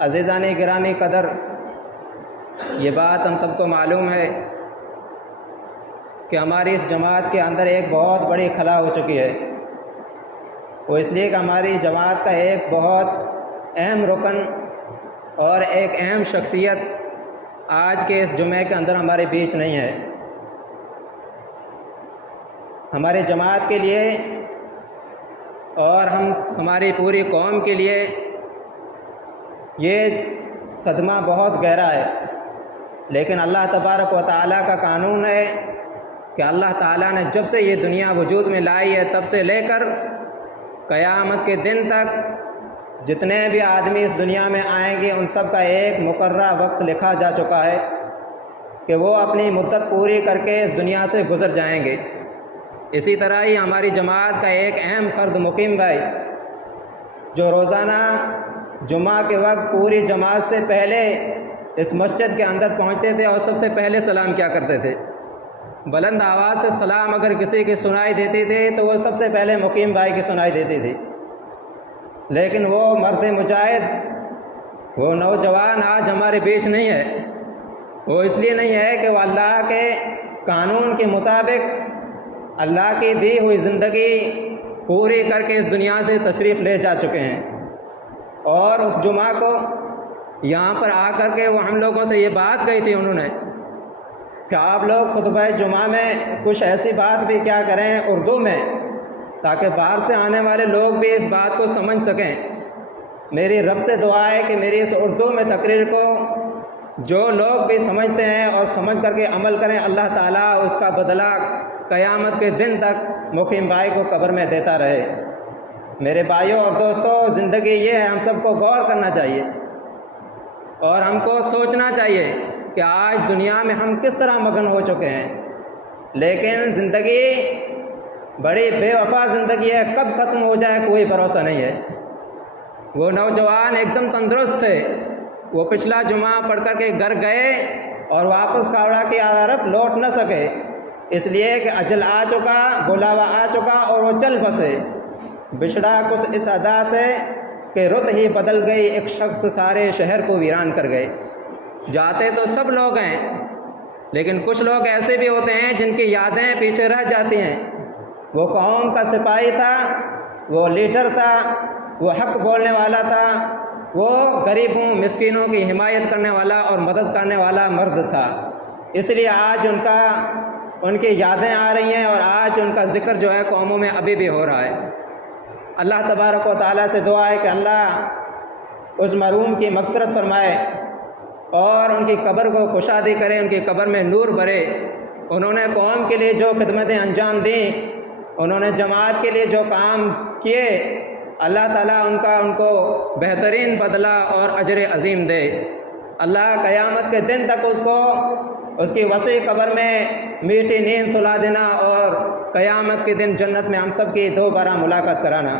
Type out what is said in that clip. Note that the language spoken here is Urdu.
عزیزان گرامی قدر، یہ بات ہم سب کو معلوم ہے کہ ہماری اس جماعت کے اندر ایک بہت بڑی خلا ہو چکی ہے۔ وہ اس لیے کہ ہماری جماعت کا ایک بہت اہم رکن اور ایک اہم شخصیت آج کے اس جمعے کے اندر ہمارے بیچ نہیں ہے۔ ہماری جماعت کے لیے اور ہماری پوری قوم کے لیے یہ صدمہ بہت گہرا ہے، لیکن اللہ تبارک و تعالیٰ کا قانون ہے کہ اللہ تعالیٰ نے جب سے یہ دنیا وجود میں لائی ہے تب سے لے کر قیامت کے دن تک جتنے بھی آدمی اس دنیا میں آئیں گے ان سب کا ایک مقررہ وقت لکھا جا چکا ہے کہ وہ اپنی مدت پوری کر کے اس دنیا سے گزر جائیں گے۔ اسی طرح ہی ہماری جماعت کا ایک اہم فرد مقیم بھائی، جو روزانہ جمعہ کے وقت پوری جماعت سے پہلے اس مسجد کے اندر پہنچتے تھے اور سب سے پہلے سلام کیا کرتے تھے۔ بلند آواز سے سلام اگر کسی کی سنائی دیتی تھی تو وہ سب سے پہلے مقیم بھائی کی سنائی دیتی تھی۔ لیکن وہ مرد مجاہد، وہ نوجوان آج ہمارے بیچ نہیں ہے۔ وہ اس لیے نہیں ہے کہ وہ اللہ کے قانون کے مطابق اللہ کی دی ہوئی زندگی پوری کر کے اس دنیا سے تشریف لے جا چکے ہیں، اور اس جمعہ کو یہاں پر آ کر کے وہ ہم لوگوں سے یہ بات کہی تھی انہوں نے کہ آپ لوگ خطبہ جمعہ میں کچھ ایسی بات بھی کیا کریں اردو میں، تاکہ باہر سے آنے والے لوگ بھی اس بات کو سمجھ سکیں۔ میری رب سے دعا ہے کہ میری اس اردو میں تقریر کو جو لوگ بھی سمجھتے ہیں اور سمجھ کر کے عمل کریں، اللہ تعالیٰ اس کا بدلہ قیامت کے دن تک مقیم بھائی کو قبر میں دیتا رہے۔ میرے بھائیوں اور دوستوں، زندگی یہ ہے، ہم سب کو غور کرنا چاہیے اور ہم کو سوچنا چاہیے کہ آج دنیا میں ہم کس طرح مگن ہو چکے ہیں، لیکن زندگی بڑی بے وفا زندگی ہے، کب ختم ہو جائے کوئی بھروسہ نہیں ہے۔ وہ نوجوان ایک دم تندرست تھے، وہ پچھلا جمعہ پڑھ کر کے گھر گئے اور واپس کاوڑا کی طرف لوٹ نہ سکے، اس لیے کہ اجل آ چکا، بلاوا آ چکا اور وہ چل بسے۔ بچھڑا کچھ اس ادا سے کہ رت ہی بدل گئی، ایک شخص سارے شہر کو ویران کر گئے۔ جاتے تو سب لوگ ہیں، لیکن کچھ لوگ ایسے بھی ہوتے ہیں جن کی یادیں پیچھے رہ جاتی ہیں۔ وہ قوم کا سپاہی تھا، وہ لیڈر تھا، وہ حق بولنے والا تھا، وہ غریبوں مسکینوں کی حمایت کرنے والا اور مدد کرنے والا مرد تھا۔ اس لیے آج ان کی یادیں آ رہی ہیں اور آج ان کا ذکر جو ہے قوموں میں ابھی بھی ہو رہا ہے۔ اللہ تبارک و تعالیٰ سے دعا ہے کہ اللہ اس مرحوم کی مغفرت فرمائے اور ان کی قبر کو کشادی کرے، ان کی قبر میں نور بھرے۔ انہوں نے قوم کے لیے جو خدمتیں انجام دیں، انہوں نے جماعت کے لیے جو کام کیے، اللہ تعالیٰ ان کو بہترین بدلہ اور اجر عظیم دے۔ اللہ قیامت کے دن تک اس کی وسیع قبر میں میٹھی نیند سلا دینا اور قیامت کے دن جنت میں ہم سب کی دوبارہ ملاقات کرانا۔